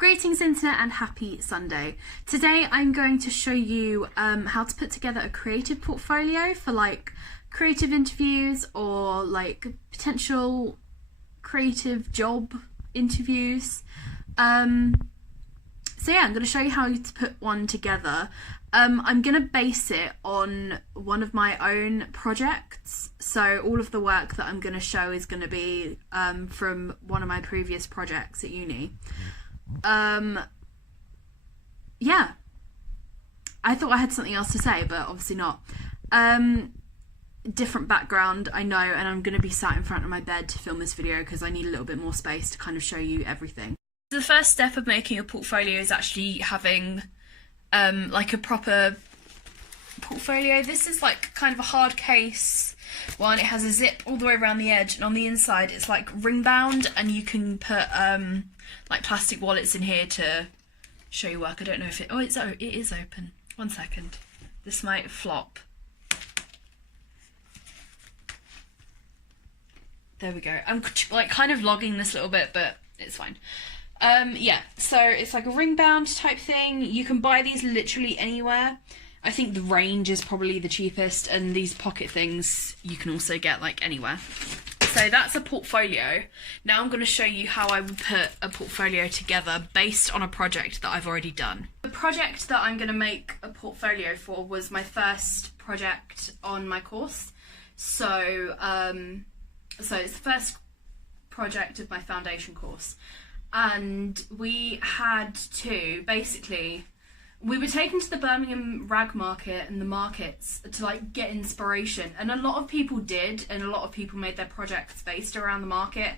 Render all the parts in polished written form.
Greetings internet and happy Sunday. Today I'm going to show you how to put together a creative portfolio for like creative interviews or like potential creative job interviews. So yeah, I'm going to show you how to put one together. I'm going to base it on one of my own projects. So all of the work that I'm going to show is going to be from one of my previous projects at uni. Yeah, I thought I had something else to say, but obviously not. Different background, I know, and I'm going to be sat in front of my bed to film this video because I need a little bit more space to kind of show you everything. The first step of making a portfolio is actually having like a proper portfolio. This is like kind of a hard case one. It has a zip all the way around the edge, and on the inside it's like ring bound, and you can put like plastic wallets in here to show your work. I don't know if it is open. One second, this might flop. There we go. I'm like kind of logging this a little bit, but it's fine. Yeah, so it's like a ring bound type thing. You can buy these literally anywhere. I think the range is probably the cheapest, and these pocket things you can also get like anywhere. So that's a portfolio. Now I'm going to show you how I would put a portfolio together based on a project that I've already done. The project that I'm going to make a portfolio for was my first project on my course. So, so it's the first project of my foundation course. And we had to, basically, we were taken to the Birmingham rag market and the markets to like get inspiration, and a lot of people did, and a lot of people made their projects based around the market,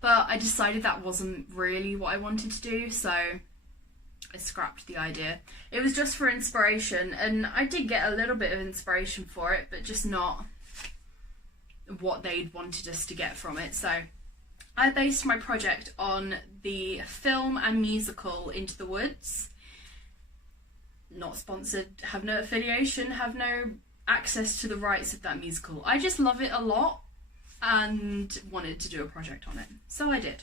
but I decided that wasn't really what I wanted to do, so I scrapped the idea. It was just for inspiration, and I did get a little bit of inspiration for it, but just not what they'd wanted us to get from it. So I based my project on the film and musical Into the Woods. Not sponsored, have no affiliation, have no access to the rights of that musical. I just love it a lot and wanted to do a project on it, so I did.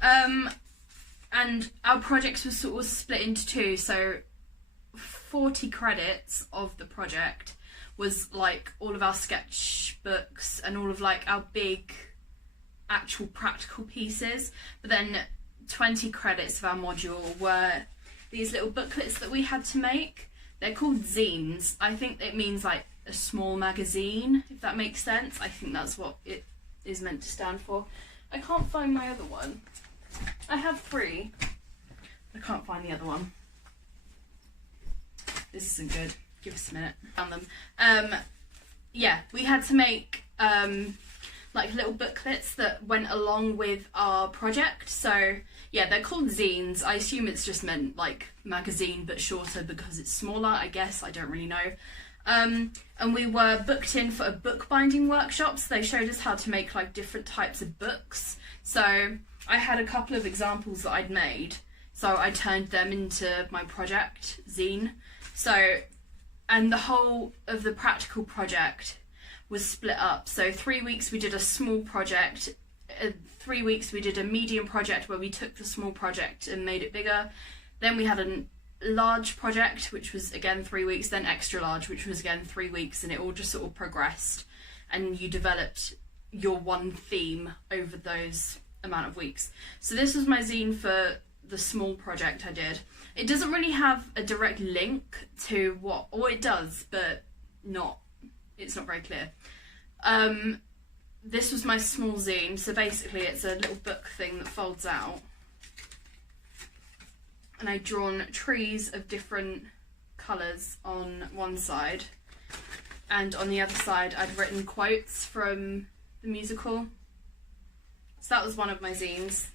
And our projects were sort of split into two, so 40 credits of the project was like all of our sketchbooks and all of like our big actual practical pieces, but then 20 credits of our module were these little booklets that we had to make. They're called zines. I think it means like a small magazine, if that makes sense. I think that's what it is meant to stand for. I can't find my other one. I have 3. I can't find the other one. This isn't good. Give us a minute. Found them. Yeah, we had to make like little booklets that went along with our project. So yeah, they're called zines. I assume it's just meant like magazine but shorter because it's smaller, I guess. I don't really know. And we were booked in for a bookbinding workshop, so they showed us how to make like different types of books. So I had a couple of examples that I'd made, so I turned them into my project zine. So, and the whole of the practical project was split up. So 3 weeks we did a small project, 3 weeks we did a medium project where we took the small project and made it bigger. Then we had a large project, which was again 3 weeks, then extra large, which was again 3 weeks, and it all just sort of progressed, and you developed your one theme over those amount of weeks. So this was my zine for the small project I did. It doesn't really have a direct link to what, or it does, but it's not very clear. This was my small zine, so basically it's a little book thing that folds out, and I'd drawn trees of different colours on one side, and on the other side I'd written quotes from the musical. So that was one of my zines.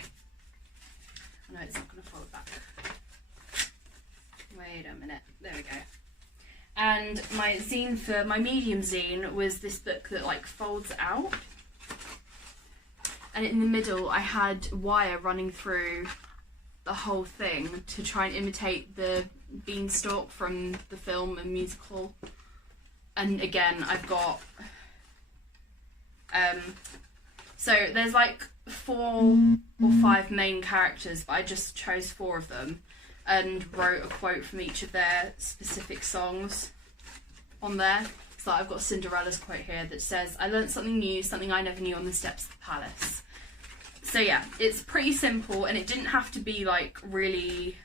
Oh no, it's not going to fold back. Wait a minute, there we go. And my zine for my medium zine was this book that like folds out, and in the middle I had wire running through the whole thing to try and imitate the beanstalk from the film and musical. And again, I've got so there's like 4 or 5 main characters, but I just chose 4 of them and wrote a quote from each of their specific songs on there. So I've got Cinderella's quote here that says, "I learnt something new, something I never knew on the steps of the palace." So yeah, it's pretty simple, and it didn't have to be like really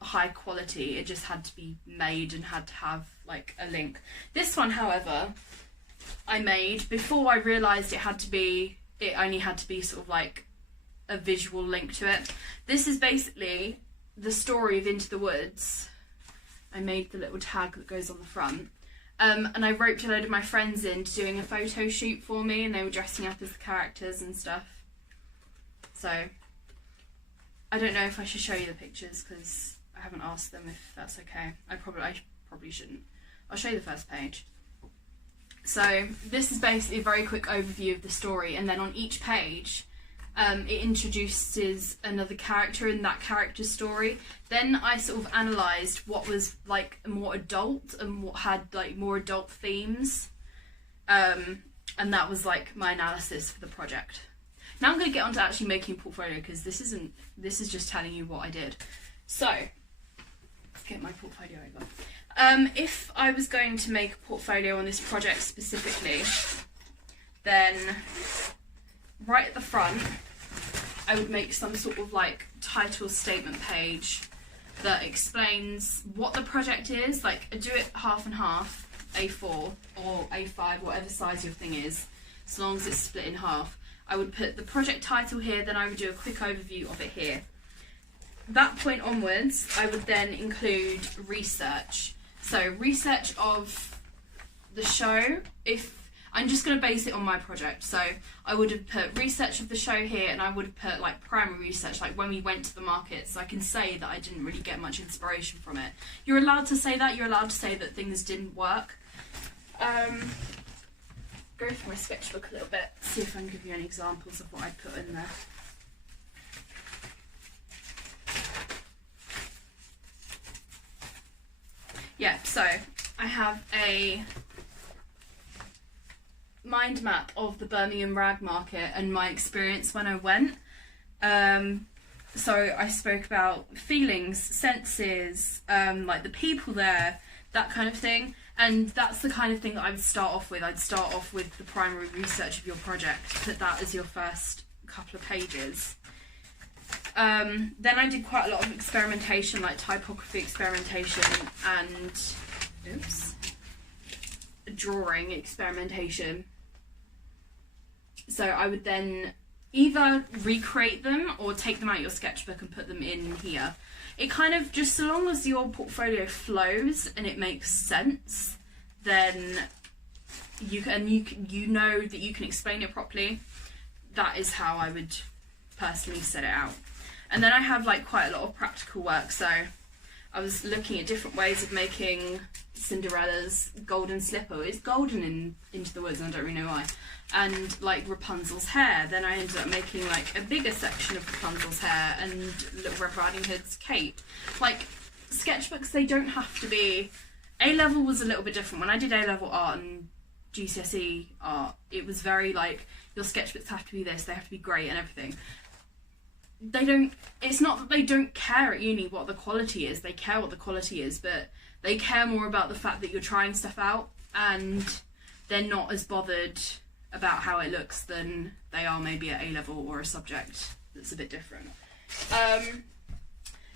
high quality. It just had to be made and had to have like a link. This one, however, I made before I realised it only had to be sort of like a visual link to it. This is basically the story of Into the Woods. I made the little tag that goes on the front. And I roped a load of my friends into doing a photo shoot for me, and they were dressing up as the characters and stuff. So, I don't know if I should show you the pictures, because I haven't asked them if that's okay. I probably shouldn't. I'll show you the first page. So, this is basically a very quick overview of the story, and then on each page, it introduces another character in that character's story. Then I sort of analysed what was like more adult and what had like more adult themes. And that was like my analysis for the project. Now I'm going to get on to actually making a portfolio, because this is just telling you what I did. So, let's get my portfolio over. If I was going to make a portfolio on this project specifically, then right at the front, I would make some sort of like title statement page that explains what the project is. Like, do it half and half, A4 or A5, whatever size your thing is, so long as it's split in half. I would put the project title here, then I would do a quick overview of it here. That point onwards, I would then include research. So research of the show, I'm just going to base it on my project. So I would have put research of the show here, and I would have put like primary research, like when we went to the market, so I can say that I didn't really get much inspiration from it. You're allowed to say that. You're allowed to say that things didn't work. Go through my sketchbook a little bit, see if I can give you any examples of what I put in there. Yeah, so I have a mind map of the Birmingham rag market and my experience when I went. So I spoke about feelings, senses, like the people there, that kind of thing. And that's the kind of thing that I would start off with. I'd start off with the primary research of your project, put that as your first couple of pages. Then I did quite a lot of experimentation, like typography experimentation and drawing experimentation. So I would then either recreate them or take them out of your sketchbook and put them in here. It kind of, just so long as your portfolio flows and it makes sense, then you know that you can explain it properly. That is how I would personally set it out. And then I have like quite a lot of practical work, so I was looking at different ways of making Cinderella's golden slipper. It's golden in Into the Woods, and I don't really know why. And like Rapunzel's hair. Then I ended up making like a bigger section of Rapunzel's hair and Little Red Riding Hood's cape. Like, sketchbooks, they don't have to be... A-level was a little bit different. When I did A-level art and GCSE art, it was very like, your sketchbooks have to be this, they have to be great and everything. It's not that they don't care at uni what the quality is, they care what the quality is, but they care more about the fact that you're trying stuff out, and they're not as bothered about how it looks than they are maybe at A-level or a subject that's a bit different.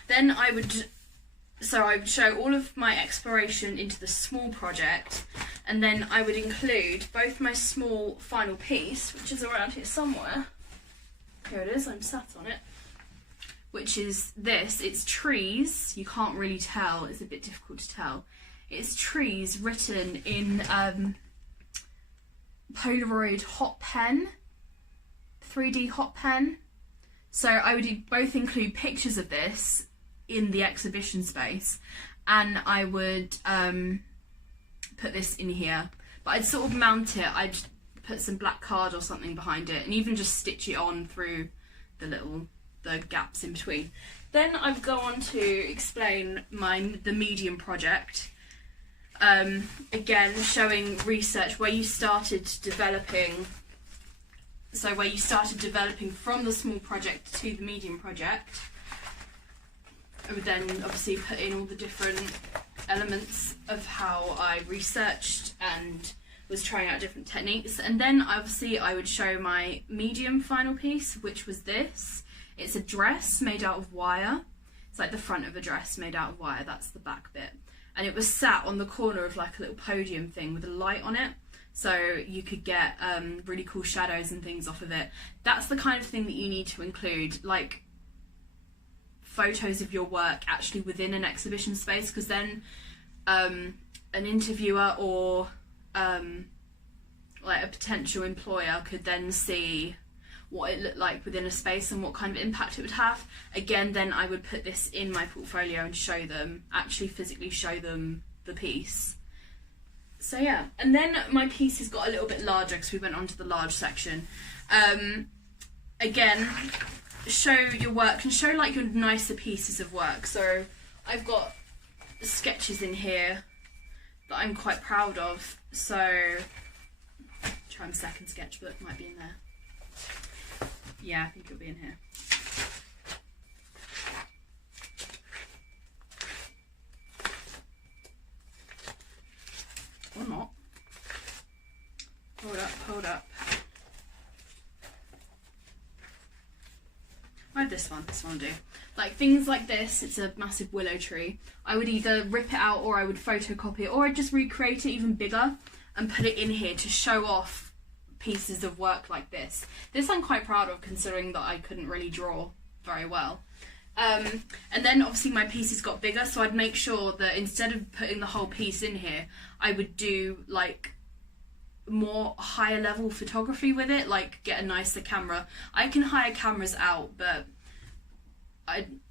Then I would show all of my exploration into the small project, and then I would include both my small final piece, which is around here somewhere. Here it is, I'm sat on it. Which is this. It's trees. You can't really tell. It's a bit difficult to tell. It's trees written in Polaroid hot pen, 3D hot pen. So I would both include pictures of this in the exhibition space, and I would put this in here. But I'd sort of mount it. I'd put some black card or something behind it, and even just stitch it on through the gaps in between. Then I'd go on to explain the medium project. Again, showing research where you started developing So where you started developing from the small project to the medium project. I would then obviously put in all the different elements of how I researched and was trying out different techniques, and then obviously I would show my medium final piece, which was this. It's a dress made out of wire. It's like the front of a dress made out of wire, that's the back bit. And it was sat on the corner of like a little podium thing with a light on it, so you could get really cool shadows and things off of it. That's the kind of thing that you need to include, like photos of your work actually within an exhibition space, because then an interviewer or like a potential employer could then see what it looked like within a space and what kind of impact it would have. Again, then I would put this in my portfolio and show them, actually physically show them the piece. So yeah, and then my pieces got a little bit larger because we went on to the large section. Again, show your work and show like your nicer pieces of work. So I've got sketches in here that I'm quite proud of. So try my second sketchbook, might be in there. Yeah, I think it'll be in here. Or not. Hold up, hold up. I have this one will do. Like things like this, it's a massive willow tree. I would either rip it out or I would photocopy it, or I'd just recreate it even bigger and put it in here to show off pieces of work like this. This I'm quite proud of, considering that I couldn't really draw very well. And then obviously my pieces got bigger, so I'd make sure that instead of putting the whole piece in here, I would do like more higher level photography with it, like get a nicer camera. I can hire cameras out, but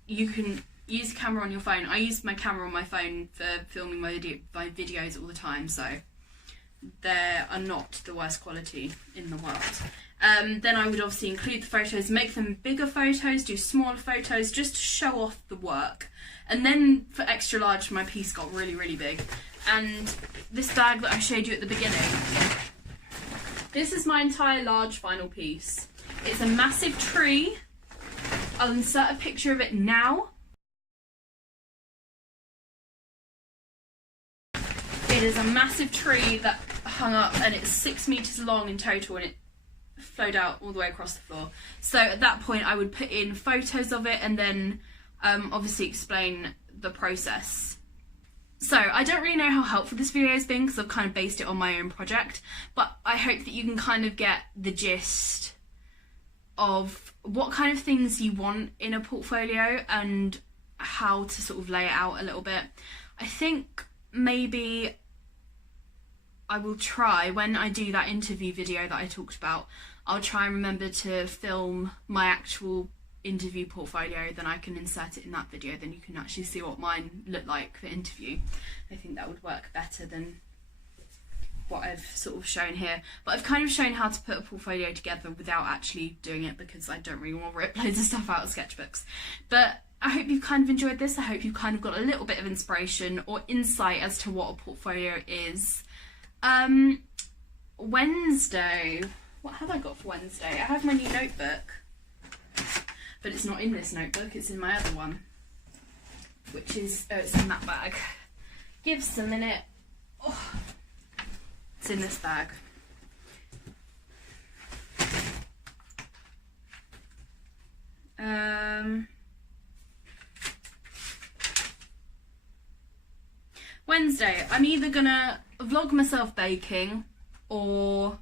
you can use a camera on your phone. I use my camera on my phone for filming my videos all the time, so they are not the worst quality in the world. Then I would obviously include the photos, make them bigger photos, do smaller photos, just to show off the work. And then for extra large, my piece got really, really big. And this bag that I showed you at the beginning, this is my entire large final piece. It's a massive tree. I'll insert a picture of it now. It is a massive tree that hung up, and it's 6 meters long in total, and it flowed out all the way across the floor. So at that point I would put in photos of it and then obviously explain the process. So I don't really know how helpful this video has been because I've kind of based it on my own project, but I hope that you can kind of get the gist of what kind of things you want in a portfolio and how to sort of lay it out a little bit. I think maybe I will try, when I do that interview video that I talked about, I'll try and remember to film my actual interview portfolio, then I can insert it in that video, then you can actually see what mine looked like for interview. I think that would work better than what I've sort of shown here. But I've kind of shown how to put a portfolio together without actually doing it, because I don't really want to rip loads of stuff out of sketchbooks. But I hope you've kind of enjoyed this. I hope you've kind of got a little bit of inspiration or insight as to what a portfolio is. Wednesday, what have I got for Wednesday? I have my new notebook, but it's not in this notebook, it's in my other one, which is, oh, it's in that bag. Give us a minute. Oh, it's in this bag. Wednesday, I'm either gonna vlog myself baking, or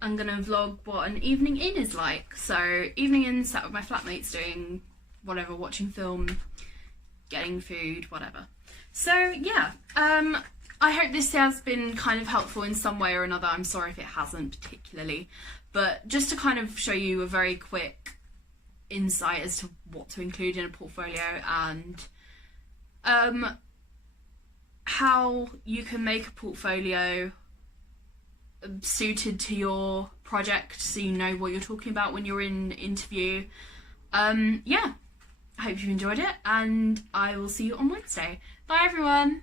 I'm gonna vlog what an evening in is like. So evening in, sat with my flatmates doing whatever, watching film, getting food, whatever. So yeah, I hope this has been kind of helpful in some way or another. I'm sorry if it hasn't particularly, but just to kind of show you a very quick insight as to what to include in a portfolio, and how you can make a portfolio suited to your project, so you know what you're talking about when you're in interview. Yeah, I hope you enjoyed it, and I will see you on Wednesday. Bye everyone.